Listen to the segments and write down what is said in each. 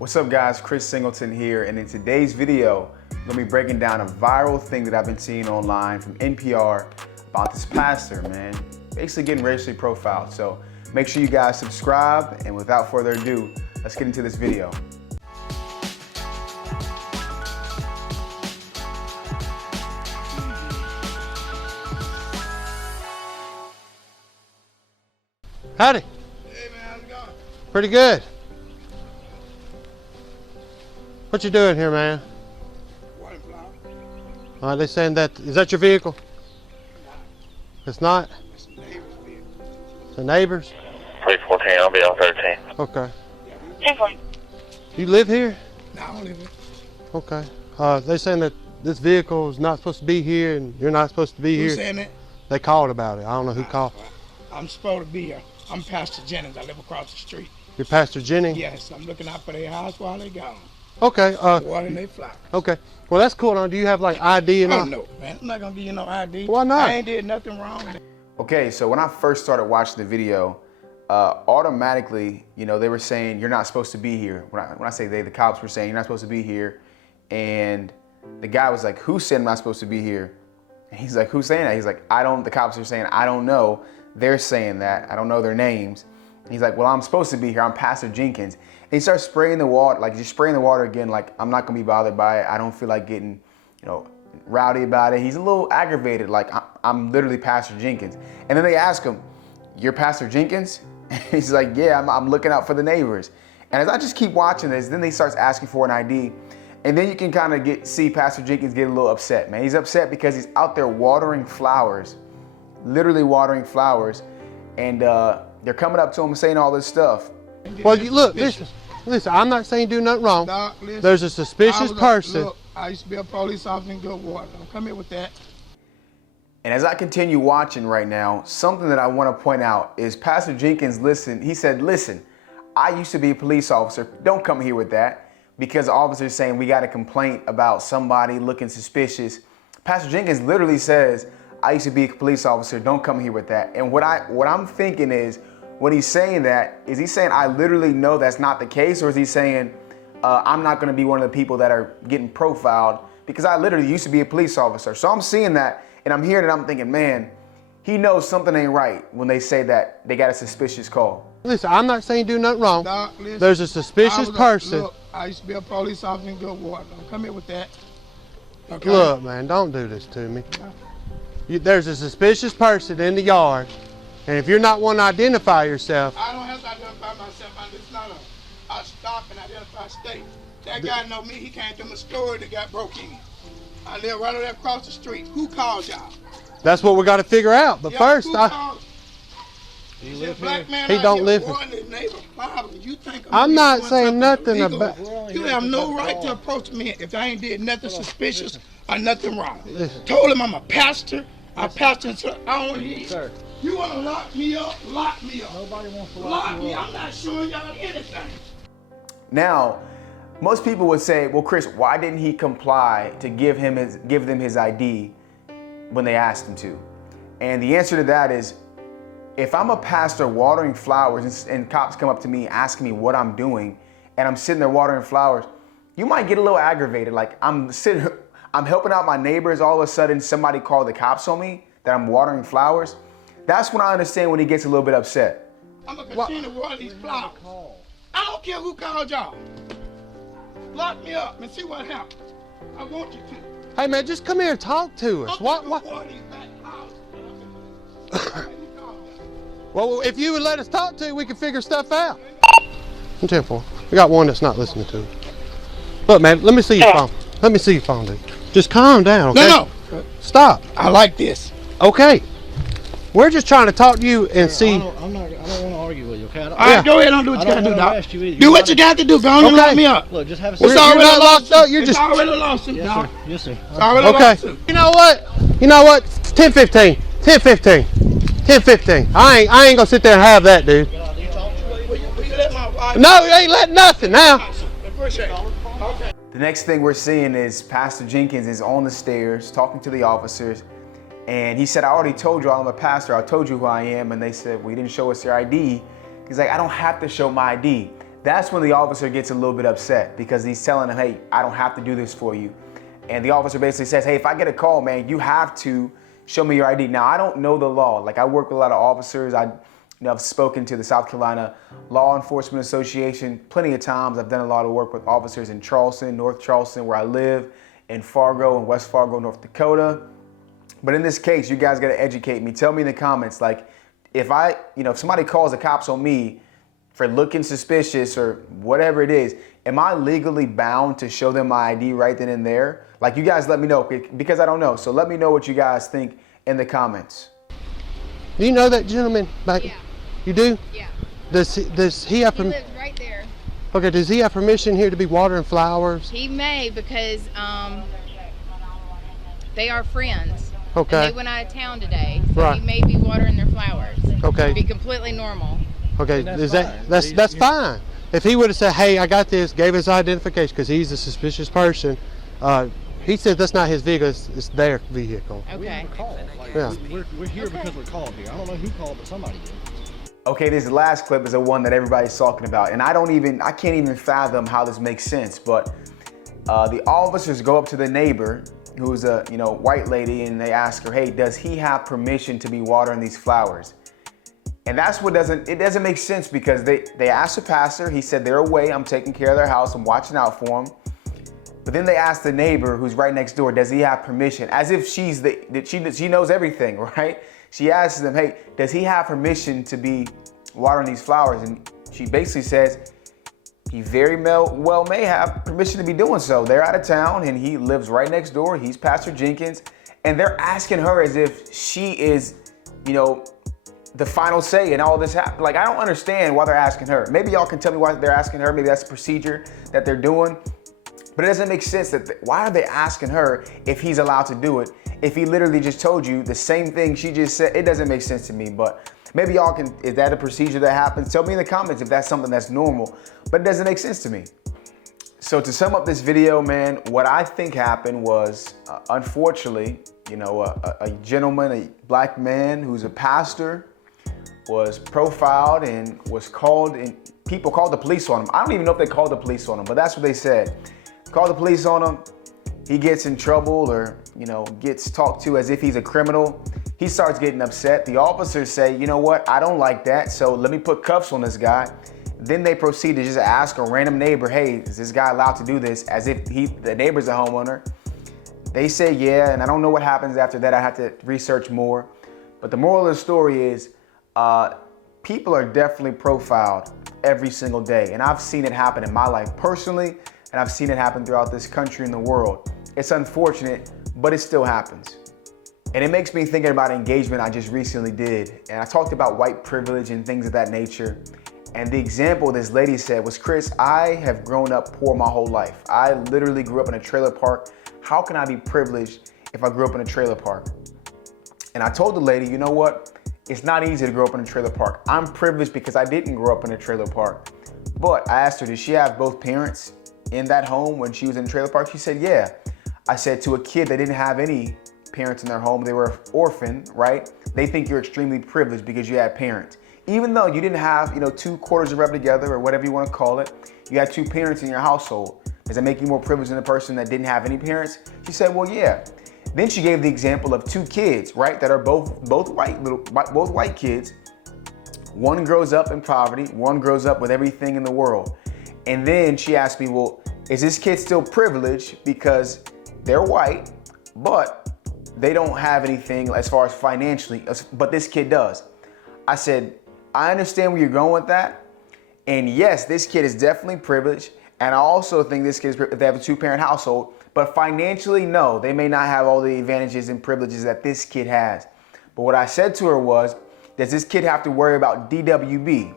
What's up guys, Chris Singleton here, and in today's video, I'm gonna be breaking down a viral thing that I've been seeing online from NPR about this pastor, man, basically getting racially profiled. So make sure you guys subscribe, and without further ado, let's get into this video. Howdy. Hey man, how's it going? Pretty good. What you doing here, man? Water flower. All right, they saying that, is that your vehicle? It's not? It's a neighbor's vehicle. The neighbors? 314, I'll be on 13. Okay. 10-4. You live here? No, I don't live here. Okay. They saying that this vehicle is not supposed to be here and you're not supposed to be Who's here. saying that? They called about it. I don't know who called. I'm supposed to be here. I'm Pastor Jennings. I live across the street. You're Pastor Jennings? Yes, I'm looking out for their house while they gone. Okay. Watering their flowers. Okay. Well, that's cool. Now, do you have like ID and Oh all? no, man. I'm not gonna give you no ID. Why not? I ain't did nothing wrong. Okay, so when I first started watching the video, automatically, they were saying you're not supposed to be here. When I say they, the cops were saying you're not supposed to be here, and the guy was like, "Who said I'm not supposed to be here?" And he's like, "Who's saying that?" He's like, "I don't." The cops are saying, "I don't know." They're saying that. I don't know their names. And he's like, "Well, I'm supposed to be here. I'm Pastor Jenkins." And he starts spraying the water, like just spraying the water again. Like, I'm not gonna be bothered by it. I don't feel like getting, rowdy about it. He's a little aggravated. Like, I'm literally Pastor Jenkins. And then they ask him, "You're Pastor Jenkins?" And he's like, "Yeah, I'm looking out for the neighbors." And as I just keep watching this, then they starts asking for an ID. And then you can kind of see Pastor Jenkins get a little upset, man. He's upset because he's out there watering flowers, literally watering flowers. And they're coming up to him saying all this stuff. Well, you look, listen, I'm not saying do nothing wrong. Doc, listen, There's a suspicious person. Look, I used to be a police officer in Goodwater. Don't come here with that. And as I continue watching right now, something that I want to point out is Pastor Jenkins, he said, "Listen, I used to be a police officer. Don't come here with that." Because the officer's saying we got a complaint about somebody looking suspicious. Pastor Jenkins literally says, "I used to be a police officer. Don't come here with that." And what I'm thinking is, when he's saying that, is he saying I literally know that's not the case, or is he saying I'm not going to be one of the people that are getting profiled because I literally used to be a police officer? So I'm seeing that and I'm hearing it. I'm thinking, man, he knows something ain't right when they say that they got a suspicious call. Listen, I'm not saying do nothing wrong. Doc, listen, There's a suspicious person. Look, I used to be a police officer in Goodwater. Don't come here with that. Okay? Look, man, don't do this to me. There's a suspicious person in the yard, and if you're not one to identify yourself. I don't have to identify myself. It's not a stop and identify state. That guy know me. He came to my store that got broke in. I live right over there across the street. Who called y'all? That's what we got to figure out. But first, who called? he don't live here. I'm not saying nothing illegal. about. You have no right to approach me if I ain't did nothing suspicious or nothing wrong. Told him I'm a pastor. I pastor until I don't hear. Sir. You want to lock me up? Lock me up. Nobody wants to lock me you up. up. I'm not showing y'all anything. Now, most people would say, well, Chris, why didn't he comply to give them his ID when they asked him to? And the answer to that is, if I'm a pastor watering flowers and cops come up to me asking me what I'm doing, and I'm sitting there watering flowers, you might get a little aggravated. Like, I'm helping out my neighbors, all of a sudden somebody called the cops on me that I'm watering flowers. That's when I understand when he gets a little bit upset. I'm gonna continue to water these flowers. I don't care who called y'all. Lock me up and see what happens. I want you to. Hey, man, just come here and talk to us. What? Water these back flowers. Well, if you would let us talk to you, we can figure stuff out. I'm 10-4. We got one that's not listening to us. Look, man, let me see your phone. Let me see your phone, dude. Just calm down, okay? No. Stop. I like this. Okay. We're just trying to talk to you and see. I don't want to argue with you, okay? All right, go ahead and do what you got to do, Doc. Arrest you either. Do what you got to do. Go on and lock me up. Look, just have a It's seat. already not a locked lawsuit. up, you're It's just- already a lawsuit, Yes, Doc. sir. Yes, sir. It's already a Okay. lawsuit. You know what? 10-15. 10-15. 10-15. I ain't gonna sit there and have that, dude. Will you let my wife? No, you ain't letting nothing now. Appreciate it. Okay. The next thing we're seeing is Pastor Jenkins is on the stairs talking to the officers, and he said, "I already told you I'm a pastor. I told you who I am." And they said, "We didn't show us your ID." He's like, "I don't have to show my ID." That's when the officer gets a little bit upset because he's telling him, hey, I don't have to do this for you. And the officer basically says, hey, if I get a call, man, you have to show me your ID. Now, I don't know the law. Like, I work with a lot of officers. I've spoken to the South Carolina Law Enforcement Association plenty of times. I've done a lot of work with officers in Charleston, North Charleston, where I live, in Fargo and West Fargo, North Dakota. But in this case, you guys got to educate me. Tell me in the comments, like, if somebody calls the cops on me for looking suspicious or whatever it is, am I legally bound to show them my ID right then and there? Like, you guys let me know, because I don't know. So let me know what you guys think in the comments. Do you know that gentleman back? Yeah. You do? Yeah. Does he have He lives right there. Okay, does he have permission here to be watering flowers? He may, because they are friends. Okay. And they went out of town today, so Right. he may be watering their flowers. Okay. It'd be completely normal. Okay, That's that's fine. If he would have said, hey, I got this, gave his identification because he's a suspicious person, he said that's not his vehicle, it's their vehicle. We Okay. have a call. Like, Yeah. we're here because we're called here. I don't know who called, but somebody did. Okay, this last clip is the one that everybody's talking about, and I can't even fathom how this makes sense. But the officers go up to the neighbor, who's a white lady, and they ask her, hey, does he have permission to be watering these flowers? And that's what doesn't make sense, because they asked the pastor, he said they're away, I'm taking care of their house, I'm watching out for them. But then they asked the neighbor who's right next door, does he have permission? As if she knows everything, right? She asks them, hey, does he have permission to be watering these flowers? And she basically says, he very well may have permission to be doing so. They're out of town and he lives right next door. He's Pastor Jenkins. And they're asking her as if she is, the final say in all this happened. Like, I don't understand why they're asking her. Maybe y'all can tell me why they're asking her. Maybe that's a procedure that they're doing. But it doesn't make sense why are they asking her if he's allowed to do it? If he literally just told you the same thing she just said, it doesn't make sense to me. But maybe y'all can, is that a procedure that happens? Tell me in the comments if that's something that's normal, but it doesn't make sense to me. So to sum up this video, man, what I think happened was, unfortunately, a gentleman, a black man who's a pastor, was profiled and was called, and people called the police on him. I don't even know if they called the police on him, but that's what they said. Called the police on him. He gets in trouble, or gets talked to as if he's a criminal. He starts getting upset. The officers say, you know what, I don't like that, so let me put cuffs on this guy. Then they proceed to just ask a random neighbor, hey, is this guy allowed to do this? As if the neighbor's a homeowner. They say yeah, and I don't know what happens after that. I have to research more. But the moral of the story is, people are definitely profiled every single day. And I've seen it happen in my life personally, and I've seen it happen throughout this country and the world. It's unfortunate, but it still happens. And it makes me thinking about engagement I just recently did. And I talked about white privilege and things of that nature. And the example this lady said was, Chris, I have grown up poor my whole life. I literally grew up in a trailer park. How can I be privileged if I grew up in a trailer park? And I told the lady, you know what? It's not easy to grow up in a trailer park. I'm privileged because I didn't grow up in a trailer park. But I asked her, did she have both parents in that home when she was in the trailer park? She said, yeah. I said, to a kid that didn't have any parents in their home, they were orphaned, right? They think you're extremely privileged because you had parents. Even though you didn't have, 2 quarters to rub together or whatever you want to call it, you had 2 parents in your household. Does that make you more privileged than a person that didn't have any parents? She said, well, yeah. Then she gave the example of 2 kids, right, that are both white kids. One grows up in poverty, one grows up with everything in the world. And then she asked me, well, is this kid still privileged because they're white, but they don't have anything as far as financially, but this kid does? I said, I understand where you're going with that. And yes, this kid is definitely privileged. And I also think this kid is privileged if they have a 2-parent household. But financially, no, they may not have all the advantages and privileges that this kid has. But what I said to her was, does this kid have to worry about DWB?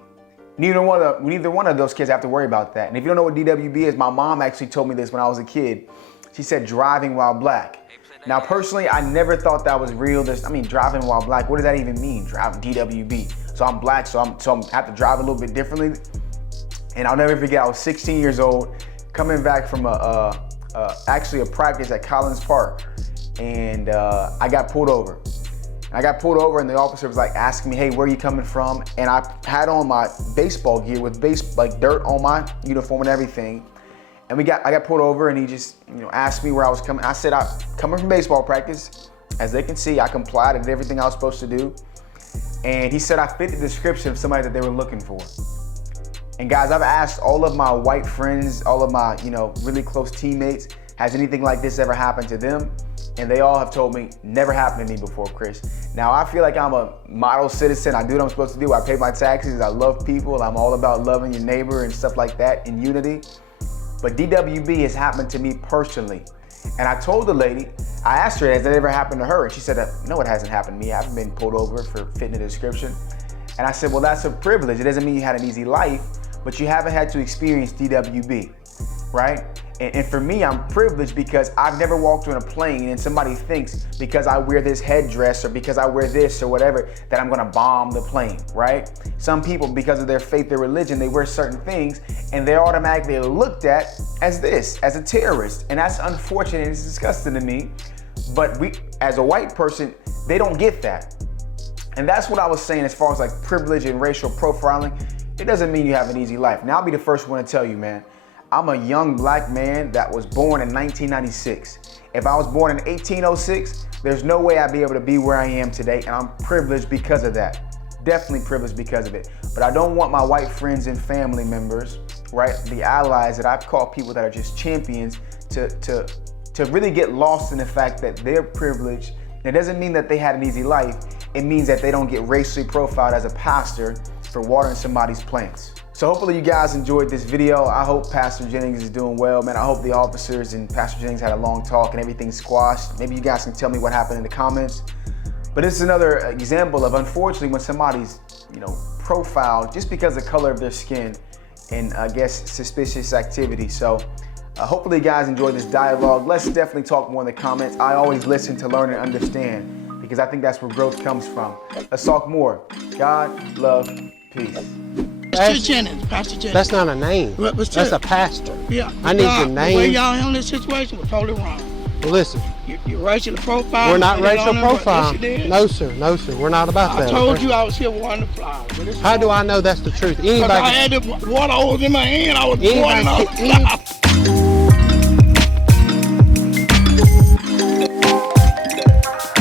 Neither one of those kids have to worry about that. And if you don't know what DWB is, my mom actually told me this when I was a kid. She said driving while black. Now, personally, I never thought that was real. Driving while black, what does that even mean? Driving DWB. So I'm black, so I have to drive a little bit differently. And I'll never forget, I was 16 years old, coming back from actually a practice at Collins Park, and I got pulled over. I got pulled over and the officer was like asking me, hey, where are you coming from? And I had on my baseball gear with like dirt on my uniform and everything. And I got pulled over and he just, asked me where I was coming. I said, I'm coming from baseball practice. As they can see, I complied and did everything I was supposed to do. And he said I fit the description of somebody that they were looking for. And guys, I've asked all of my white friends, all of my, really close teammates, has anything like this ever happened to them? And they all have told me, never happened to me before, Chris. Now, I feel like I'm a model citizen. I do what I'm supposed to do. I pay my taxes. I love people. I'm all about loving your neighbor and stuff like that in unity. But DWB has happened to me personally. And I told the lady, I asked her, has that ever happened to her? And she said, no, it hasn't happened to me. I haven't been pulled over for fitting the description. And I said, well, that's a privilege. It doesn't mean you had an easy life, but you haven't had to experience DWB, right? And for me, I'm privileged because I've never walked on a plane and somebody thinks because I wear this headdress or because I wear this or whatever, that I'm gonna bomb the plane, right? Some people, because of their faith, their religion, they wear certain things and they're automatically looked at as this, as a terrorist. And that's unfortunate, it's disgusting to me. But we, as a white person, they don't get that. And that's what I was saying as far as like privilege and racial profiling. It doesn't mean you have an easy life. Now I'll be the first one to tell you, man, I'm a young black man that was born in 1996. If I was born in 1806, there's no way I'd be able to be where I am today, and I'm privileged because of that. Definitely privileged because of it. But I don't want my white friends and family members, right, the allies that I've called people that are just champions, to really get lost in the fact that they're privileged. It doesn't mean that they had an easy life. It means that they don't get racially profiled as a pastor for watering somebody's plants. So hopefully you guys enjoyed this video. I hope Pastor Jennings is doing well, man. I hope the officers and Pastor Jennings had a long talk and everything's squashed. Maybe you guys can tell me what happened in the comments. But it's another example of, unfortunately, when somebody's, profiled just because of the color of their skin and I guess suspicious activity. So hopefully you guys enjoyed this dialogue. Let's definitely talk more in the comments. I always listen to learn and understand because I think that's where growth comes from. Let's talk more. God, love, peace. Pastor Jennings, Pastor Jennings. That's not a name. That's a pastor. Yeah. I need your The way name. y'all handle this situation was totally wrong. Well, listen, You racially profiled. we're not put it racial on them, but profile. yes, you did. No, sir. No, sir. We're not about I that. told okay? you I was here with one of the flowers. But it's How do I know that's the truth? Because I Anybody? had the water hose in my hand. I was pouring Anybody, it on the flowers.